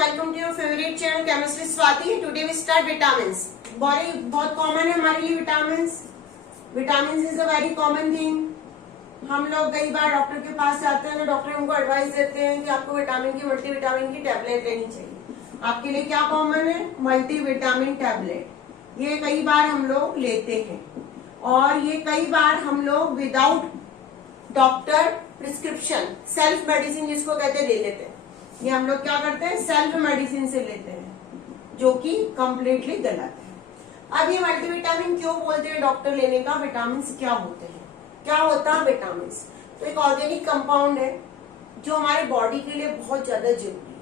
welcome to your favorite channel Chemistry Swati. Today we start vitamins. बहुत common है हमारे लिए vitamins. Vitamins is a very common thing. हम लोग कई बार डॉक्टर के पास जाते हैं तो डॉक्टर हमको एडवाइस देते हैं कि आपको विटामिन की मल्टीविटामिन की टैबलेट लेनी चाहिए. आपके लिए क्या कॉमन है? Multivitamin tablet. ये कई बार हम लोग लेते हैं और ये कई बार हम लोग without doctor prescription self medicine जिसको कहते हैं ले लेते हैं. ये हम लोग क्या करते हैं? सेल्फ मेडिसिन से लेते हैं, जो कि कंप्लीटली गलत है. अब ये मल्टीविटामिन क्यों बोलते हैं डॉक्टर लेने का? विटामिन क्या होते हैं? क्या होता है विटामिन? तो एक ऑर्गेनिक कंपाउंड है जो हमारे बॉडी के लिए बहुत ज्यादा जरूरी है.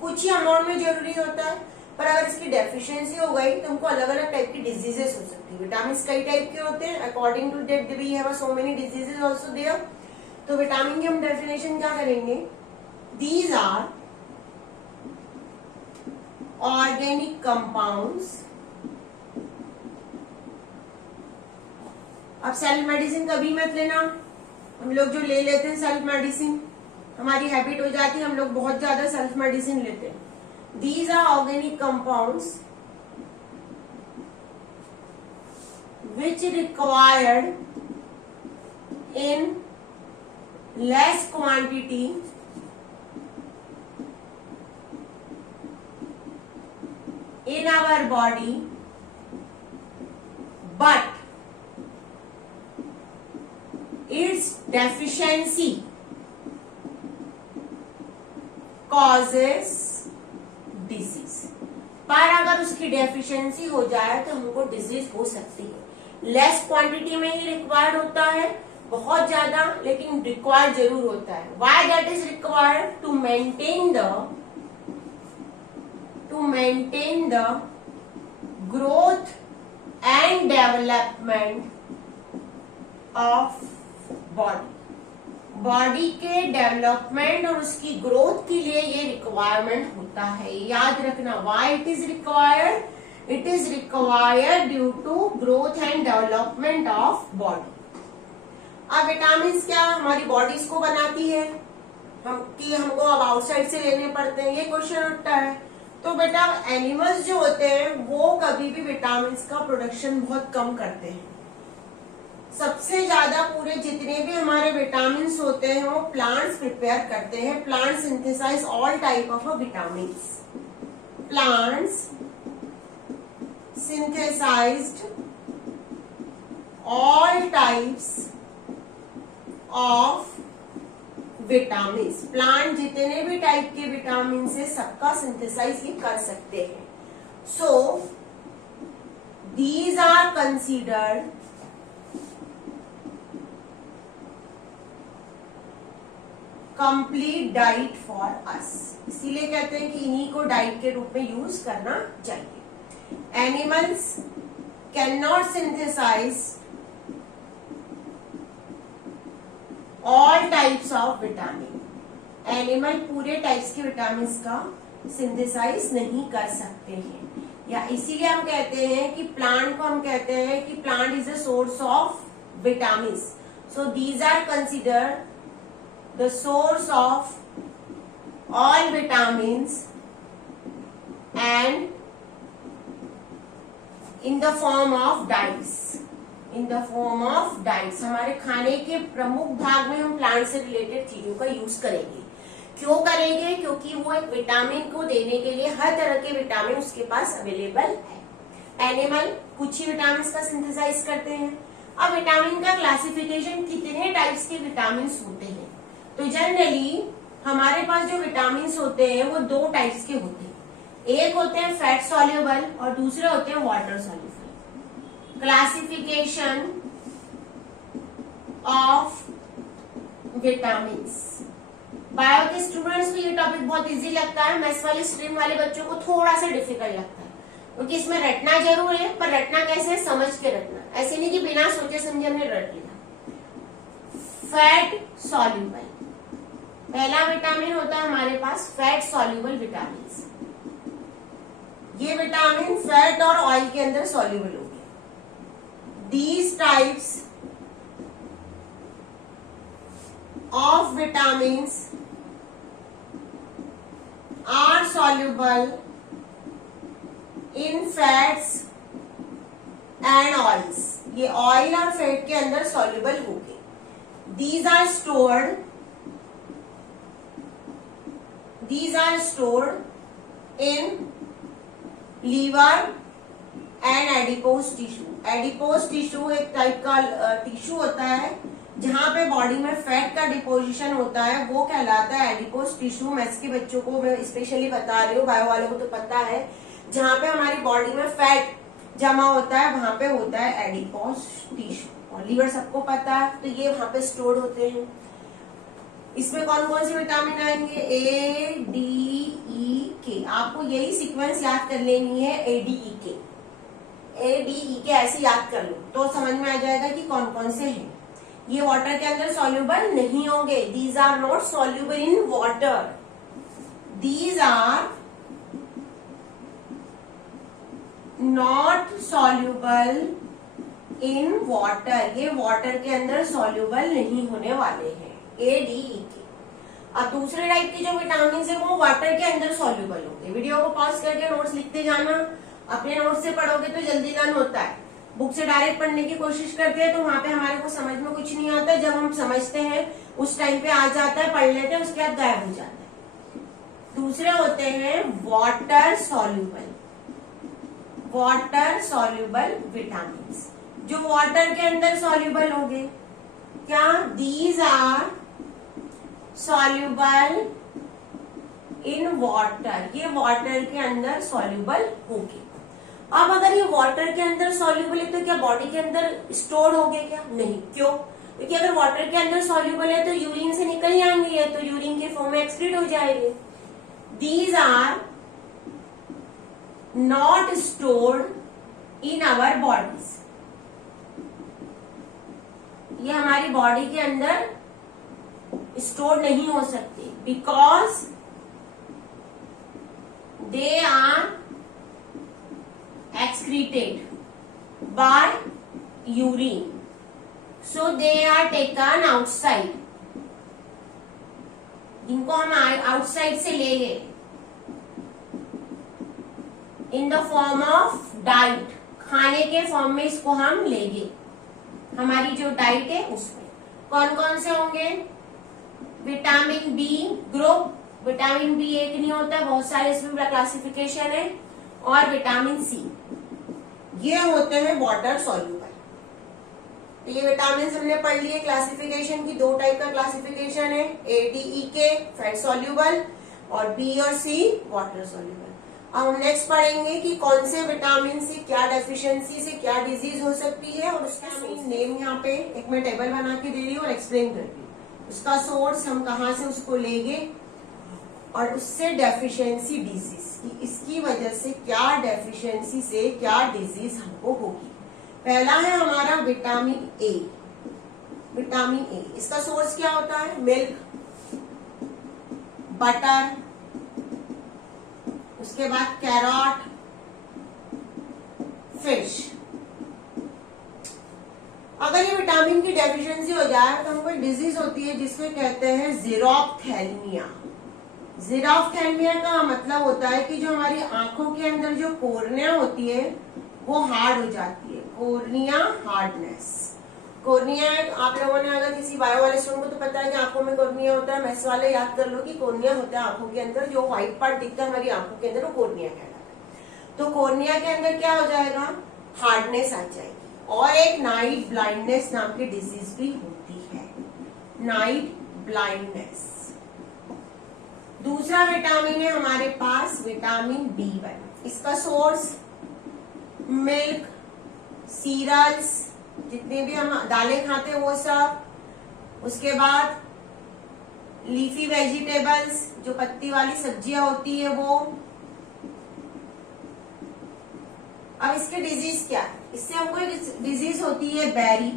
कुछ ही अमाउंट में जरूरी होता है, पर अगर इसकी डेफिशिएंसी हो गई तो हमको अलग अलग टाइप की डिजीजेस हो सकती है. विटामिन कई टाइप के होते हैं. According to that we have so many diseases also there. तो विटामिन की हम डेफिनेशन क्या करेंगे? These are organic compounds. अब सेल्फ मेडिसिन कभी मत लेना. हम लोग जो ले लेते हैं सेल्फ मेडिसिन, हमारी हैबिट हो जाती है, हम लोग बहुत ज्यादा सेल्फ मेडिसिन लेते हैं. These are organic compounds which required in less quantity in our body, but its deficiency causes disease. पर अगर उसकी डेफिशिएंसी हो जाए तो हमको डिजीज हो सकती है. लेस क्वांटिटी में ही रिक्वायर्ड होता है, बहुत ज्यादा लेकिन रिक्वायर्ड जरूर होता है. Why that is required? To maintain the growth and development of body के डेवलपमेंट और उसकी ग्रोथ के लिए ये रिक्वायरमेंट होता है. याद रखना, why it is required? It is required due to growth and development of body. अब विटामिन क्या हमारी बॉडीज को बनाती है कि हमको अब आउटसाइड से लेने पड़ते हैं? ये क्वेश्चन उठता है. तो बेटा एनिमल्स जो होते हैं वो कभी भी विटामिन का प्रोडक्शन बहुत कम करते हैं. सबसे ज्यादा पूरे जितने भी हमारे विटामिन होते हैं वो प्लांट्स प्रिपेयर करते हैं. Plant synthesize all type of vitamin. Plants synthesized all types of vitamin. Plant जितने भी टाइप के विटामिन से सबका सिंथेसाइज ये कर सकते हैं. So these are considered complete diet for us. इसीलिए कहते हैं कि इन्हीं को डाइट के रूप में यूज करना चाहिए. Animals can not synthesize all types of vitamin. Animal पूरे टाइप्स के विटामिन का सिंथेसाइज नहीं कर सकते हैं. या इसीलिए हम कहते हैं कि प्लांट को हम कहते हैं कि plant is a source of vitamin. So these are considered the source of all vitamin and in the form of diets. In the form of diets हमारे खाने के प्रमुख भाग में हम प्लांट से रिलेटेड चीजों का यूज करेंगे. क्यों करेंगे? क्योंकि वो एक विटामिन को देने के लिए हर तरह के विटामिन उसके पास अवेलेबल है. एनिमल कुछ ही विटामिन का सिंथेसाइज करते हैं. अब विटामिन का क्लासिफिकेशन कितने टाइप्स के विटामिन होते हैं? तो जनरली हमारे पास जो विटामिन होते हैं वो दो टाइप्स के होते हैं. एक होते हैं फैट सॉल्युबल और दूसरे होते हैं water soluble. Classification of vitamin. Bio के स्टूडेंट्स को ये टॉपिक बहुत इजी लगता है. मैथ्स वाले स्ट्रीम वाले बच्चों को थोड़ा सा डिफिकल्ट लगता है क्योंकि इसमें रटना जरूर है, पर रटना कैसे? समझ के रटना. ऐसे नहीं कि बिना सोचे समझे हमने रट लिया. फैट सॉल्युबल पहला विटामिन होता है हमारे पास. Fat soluble vitamin. ये विटामिन फैट और ऑयल के अंदर सॉल्युबल होगी. These types of vitamins are soluble in fats and oils, ये ऑयल और फैट के अंदर सॉल्युबल हो गए। These are stored in liver and adipose tissue. Adipose tissue एक टाइप का टिश्यू होता है जहां पे बॉडी में फैट का डिपोजिशन होता है, वो कहलाता है एडिपोज टिश्यू। मैथ्स के बच्चों को मैं स्पेशली बता रही हूँ, बायो वालों को तो पता है। जहां पे हमारी बॉडी में फैट जमा होता है वहां पे होता है एडिपोज टिश्यू। और लीवर सबको पता है, तो ये वहां पे स्टोर होते हैं। इसमें कौन कौन से विटामिन आएंगे? ए, डी, ई, के। आपको यही सीक्वेंस याद कर लेनी है, ए, डी, ई, के। ए, डी, ई, के ऐसे याद कर लो तो समझ में आ जाएगा कि कौन कौन से हैं। ये वाटर के अंदर सॉल्युबल नहीं होंगे। These are not soluble in water, these are not soluble in water, ये वाटर के अंदर सॉल्युबल नहीं होने वाले हैं। ए, डी, ई, के। अब दूसरे टाइप के जो विटामिन है वो वाटर के अंदर सॉल्युबल होंगे। वीडियो को पॉज करके नोट्स लिखते जाना, अपने नोट्स से पढ़ोगे तो जल्दी लर्न होता है। बुक से डायरेक्ट पढ़ने की कोशिश करते हैं तो वहां पे हमारे को समझ में कुछ नहीं आता। जब हम समझते हैं उस टाइम पे आ जाता है, पढ़ लेते हैं, उसके बाद गायब हो जाता है। दूसरे होते हैं वाटर सॉल्युबल विटामिन, जो वाटर के अंदर सॉल्युबल हो गए। क्या? These are soluble in water, ये वाटर के अंदर सॉल्युबल हो गए। अब अगर ये वाटर के अंदर सॉल्युबल है तो क्या बॉडी के अंदर स्टोर हो गए? क्या नहीं। क्यों? क्योंकि अगर वाटर के अंदर सॉल्युबल है तो यूरिन से निकल जाएंगे, या तो यूरिन के फॉर्म में एक्सक्रीट हो जाएंगे। These are not stored in our bodies, ये हमारी बॉडी के अंदर स्टोर नहीं हो सकते, because they are excreted by urine, so they are taken outside, इनको हम आउटसाइड से ले गए इन द फॉर्म ऑफ डाइट, खाने के फॉर्म में इसको हम ले गए। हमारी जो डाइट है उसमें कौन कौन से होंगे? Vitamin B group, vitamin B एक नहीं होता, बहुत सारे इसमें क्लासिफिकेशन है। और विटामिन सी, ये होते हैं वाटर सॉल्युबल। तो ये विटामिन हमने पढ़ लिए क्लासिफिकेशन की। दो टाइप का क्लासिफिकेशन है, ए, डी, ई, के फैट सॉल्युबल, और बी और सी वाटर सॉल्युबल। अब हम नेक्स्ट पढ़ेंगे कि कौन से विटामिन से क्या डेफिशिएंसी से क्या डिजीज हो सकती है, और उसका नेम यहाँ पे एक मैं टेबल बना के दे रही हूँ और एक्सप्लेन कर रही हूँ। उसका सोर्स, हम कहाँ से उसको लेंगे, और उससे डेफिशिएंसी डिजीज की, इसकी वजह से क्या डेफिशिएंसी से क्या डिजीज हमको होगी। पहला है हमारा विटामिन ए। विटामिन ए, इसका सोर्स क्या होता है? मिल्क, बटर, उसके बाद कैरट, फिश। अगर ये विटामिन की डेफिशिएंसी हो जाए तो हमको डिजीज होती है जिसको कहते हैं ज़ीरोफ्थैल्मिया। ज़ीरोफ्थैल्मिया का मतलब होता है कि जो हमारी आंखों के अंदर जो कोर्निया होती है वो हार्ड हो जाती है, कोर्निया हार्डनेस। कोर्निया, आप लोगों ने अगर किसी बायो वाले स्टूडेंट को तो पता है कि आंखों में कोर्निया होता है। मैथ्स वाले याद कर लो कि कोर्निया होता है आंखों के अंदर, जो व्हाइट पार्ट दिखता है हमारी आंखों के अंदर वो कोर्निया कहलाता है। तो कोर्निया के अंदर क्या हो जाएगा? हार्डनेस आ जाएगी। और एक नाइट ब्लाइंडनेस नाम की डिजीज भी होती है, नाइट ब्लाइंडनेस। दूसरा विटामिन है हमारे पास विटामिन B1। इसका सोर्स मिल्क, सीरियल्स, जितने भी हम दालें खाते हैं वो सब, उसके बाद लीफी वेजिटेबल्स, जो पत्ती वाली सब्जियां होती है वो। अब इसके डिजीज क्या है? इससे हमको एक डिजीज होती है बेरी।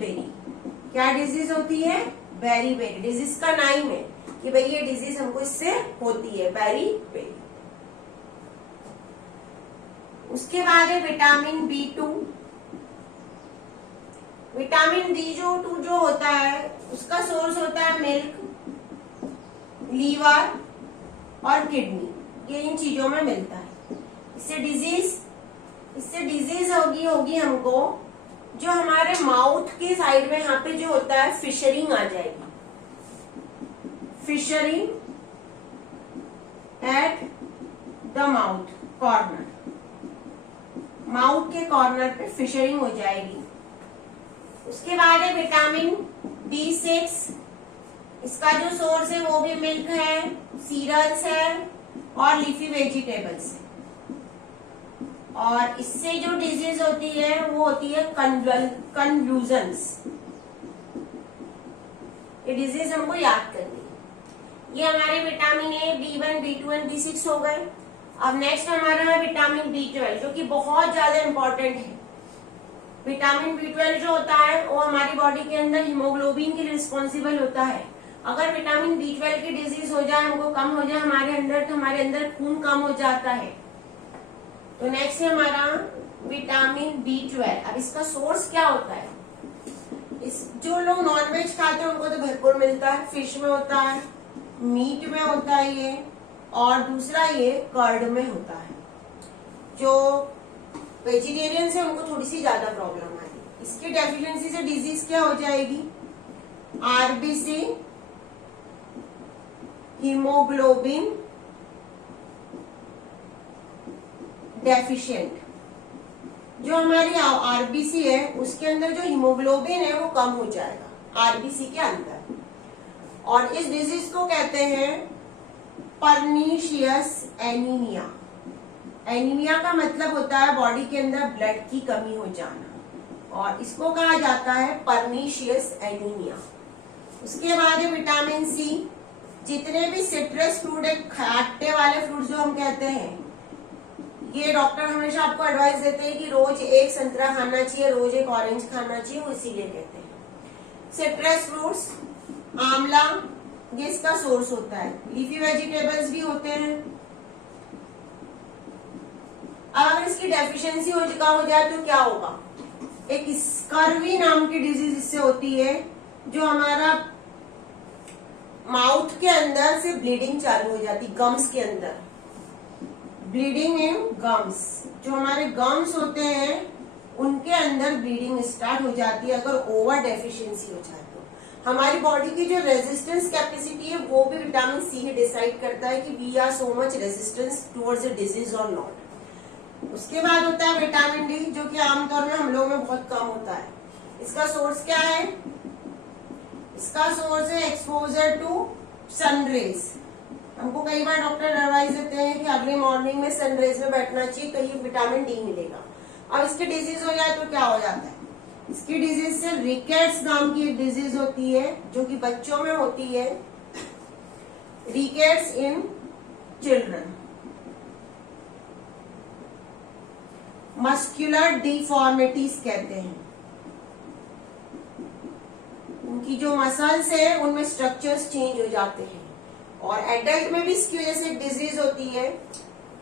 क्या डिजीज होती है? बेरी। डिजीज का नाम है कि भाई ये डिजीज हमको इससे होती है, बेरी। उसके बाद है विटामिन B2। विटामिन B2 जो होता है उसका सोर्स होता है मिल्क, लीवर और किडनी। ये इन चीजों में मिलता है। इससे डिजीज होगी हमको जो हमारे माउथ के साइड में यहाँ पे जो होता है फिशरिंग आ जाएगी, fissuring at the mouth corner, mouth के कॉर्नर पे फिशरिंग हो जाएगी। उसके बाद है विटामिन B6, इसका जो सोर्स है वो भी मिल्क है, सीरियल्स है और लीफी वेजिटेबल्स है। और इससे जो डिजीज होती है वो होती है कन्फ्यूजन्स। ये डिजीज हमको याद करनी है। ये हमारे विटामिन A, B1, B2 और B6 हो गए। अब नेक्स्ट हमारा है विटामिन B12 जो कि बहुत ज्यादा इंपॉर्टेंट है। विटामिन B12 जो होता है वो हमारी बॉडी के अंदर हीमोग्लोबिन के लिए रिस्पॉन्सिबल होता है। अगर विटामिन B12 की डिजीज हो जाए, हमको कम हो जाए हमारे अंदर, तो हमारे अंदर खून कम हो जाता है। तो नेक्स्ट है हमारा विटामिन B12। अब इसका सोर्स क्या होता है? जो लोग नॉनवेज खाते हैं उनको तो भरपूर मिलता है, फिश में होता है, मीट में होता है ये, और दूसरा ये कर्ड में होता है। जो वेजिटेरियंस है उनको थोड़ी सी ज्यादा प्रॉब्लम आती है। इसकी डेफिशिएंसी से डिजीज क्या हो जाएगी? RBC, haemoglobin deficient. जो हमारी RBC है उसके अंदर जो हीमोग्लोबिन है वो कम हो जाएगा RBC के अंदर, और इस डिजीज को कहते हैं पर्नीशियस एनीमिया। एनीमिया का मतलब होता है बॉडी के अंदर ब्लड की कमी हो जाना, और इसको कहा जाता है पर्नीशियस एनीमिया। उसके बाद है विटामिन C। जितने भी सिट्रस फ्रूट है, खट्टे वाले फ्रूट जो हम कहते हैं, ये डॉक्टर हमेशा आपको एडवाइस देते हैं कि रोज एक संतरा खाना चाहिए, रोज एक ऑरेंज खाना चाहिए, वो इसीलिए कहते हैं। सिट्रस फ्रूट्स, आंवला, ये इसका सोर्स होता है। लीफी वेजिटेबल्स भी होते हैं। अब अगर इसकी डेफिशिएंसी हो जाए तो क्या होगा? एक स्कर्वी नाम की डिजीज इससे होती है, जो हमारा माउथ के अंदर से ब्लीडिंग चालू हो जाती, गम्स के अंदर ब्लीडिंग इन गम्स। जो हमारे गम्स होते हैं उनके अंदर ब्लीडिंग स्टार्ट हो जाती है अगर ओवर डेफिशिएंसी हो जाए तो। हमारी बॉडी की जो रेजिस्टेंस कैपेसिटी है वो भी विटामिन C ही डिसाइड करता है कि we are so much resistance towards the disease और नॉट। उसके बाद होता है विटामिन D, जो कि आमतौर में हम लोगों में बहुत कम होता है। इसका सोर्स क्या है? इसका सोर्स है एक्सपोजर टू सनरेज। हमको कई बार डॉक्टर एडवाइस देते हैं कि अगली मॉर्निंग में सनरेज में बैठना चाहिए, कहीं विटामिन D मिलेगा। अब इसकी डिजीज हो जाए तो क्या हो जाता है? इसकी डिजीज से रिकेट्स नाम की एक डिजीज होती है जो कि बच्चों में होती है, rickets in children. Muscular deformities कहते हैं। उनकी जो मसल्स है उनमें स्ट्रक्चर्स चेंज हो जाते हैं। और एडल्ट में भी इसकी वजह से डिजीज होती है।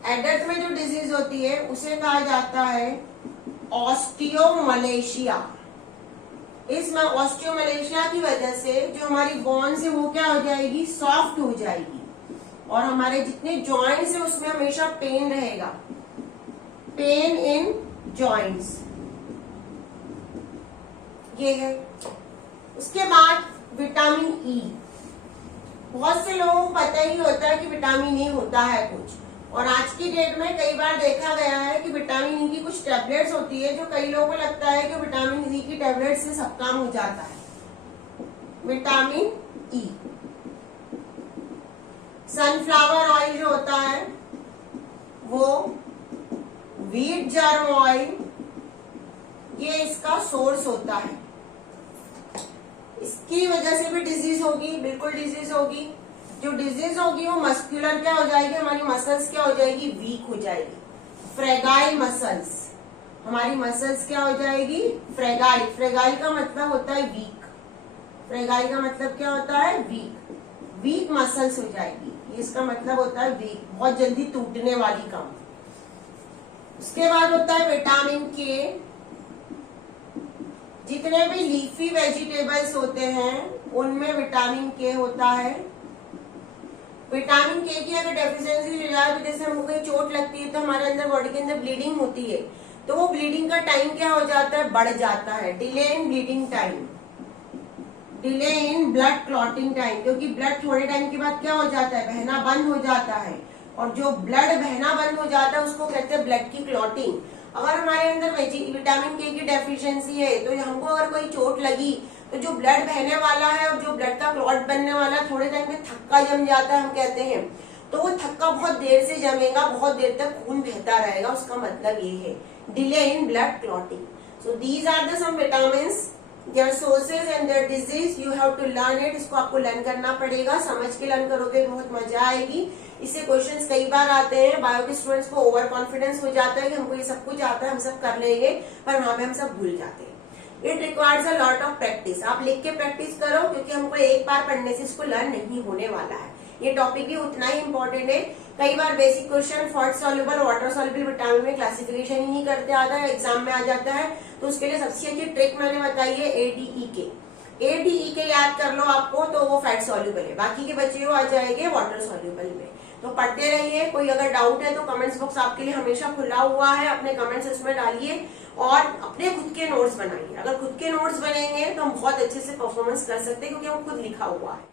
एडल्ट में जो डिजीज होती है उसे कहा जाता है ऑस्टियोमलेशिया। इस ऑस्टियोमलेशिया की वजह से जो हमारी बोन्स है वो क्या हो जाएगी? सॉफ्ट हो जाएगी, और हमारे जितने जॉइंट्स है उसमें हमेशा पेन रहेगा, पेन इन जॉइंट्स, ये है। उसके बाद विटामिन E। बहुत से लोगों को पता ही होता है कि विटामिन E होता है कुछ, और आज की डेट में कई बार देखा गया है कि विटामिन E की कुछ टैबलेट्स होती है जो कई लोगों को लगता है कि विटामिन E की टैबलेट से सब काम हो जाता है। विटामिन E, सनफ्लावर ऑयल जो होता है वो, व्हीट जर्म ऑयल, ये इसका सोर्स होता है। इसकी वजह से भी डिजीज होगी, बिल्कुल डिजीज होगी। जो डिजीज होगी वो मस्कुलर क्या हो जाएगी? हमारी मसल्स क्या हो जाएगी? वीक हो जाएगी। फ्रेगाइल मसल्स, हमारी मसल्स क्या हो जाएगी? फ्रेगाइल। फ्रेगाइल का मतलब होता है वीक। फ्रेगाइल का मतलब क्या होता है? वीक। वीक मसल्स हो जाएगी, ये इसका मतलब होता है वीक, बहुत जल्दी टूटने वाली कम। उसके बाद होता है विटामिन K। जितने भी लीफी वेजिटेबल्स होते हैं उनमें विटामिन K होता है। विटामिन के की अगर डेफिशिएंसी हो जाए तो जैसे हमको कोई चोट लगती है तो हमारे अंदर बॉडी के अंदर ब्लीडिंग होती है, तो वो ब्लीडिंग का टाइम क्या हो जाता है, बढ़ जाता है। Delay in bleeding time, delay in blood clotting time, क्योंकि ब्लड थोड़े टाइम के बाद क्या हो जाता है, बहना बंद हो जाता है, और जो ब्लड बहना बंद हो जाता है उसको कहते हैं ब्लड की क्लॉटिंग। अगर हमारे अंदर विटामिन के की डेफिशिएंसी है तो हमको अगर कोई चोट लगी तो जो ब्लड बहने वाला है और जो ब्लड का क्लॉट बनने वाला है थोड़े टाइम में थक्का जम जाता है हम कहते हैं, तो वो थक्का बहुत देर से जमेगा, बहुत देर तक खून बहता रहेगा, उसका मतलब ये है delay in blood clotting. So these are the some vitamins, their sources and their disease, you have to learn it. इसको आपको लर्न करना पड़ेगा, समझ के लर्न करोगे बहुत मजा आएगी। इससे क्वेश्चंस कई बार आते हैं, बायो के स्टूडेंट्स को ओवर कॉन्फिडेंस हो जाता है कि हमको ये सब कुछ आता है, हम सब कर लेंगे, पर वहां पे हम सब भूल जाते हैं। It requires a lot of practice. आप लिख के प्रैक्टिस करो, क्योंकि हमको एक बार पढ़ने से इसको लर्न नहीं होने वाला है। ये टॉपिक भी उतना ही इम्पोर्टेंट है। कई बार basic question fat soluble, water soluble vitamin में क्लासिफिकेशन ही नहीं करते आता है, एग्जाम में आ जाता है, तो उसके लिए सबसे अच्छी ट्रिक मैंने बताई है ADEK। ADEK याद कर लो आपको, तो वो फैट सॉल्युबल है, बाकी के बच्चे आ जाएंगे वाटर सॉल्युबल में। तो पढ़ते रहिए। कोई अगर डाउट है तो कमेंट्स बॉक्स आपके लिए हमेशा खुला हुआ है, अपने कमेंट्स उसमें डालिए और अपने खुद के नोट्स बनाइए। अगर खुद के नोट्स बनेंगे तो हम बहुत अच्छे से परफॉर्मेंस कर सकते हैं, क्योंकि वो खुद लिखा हुआ है।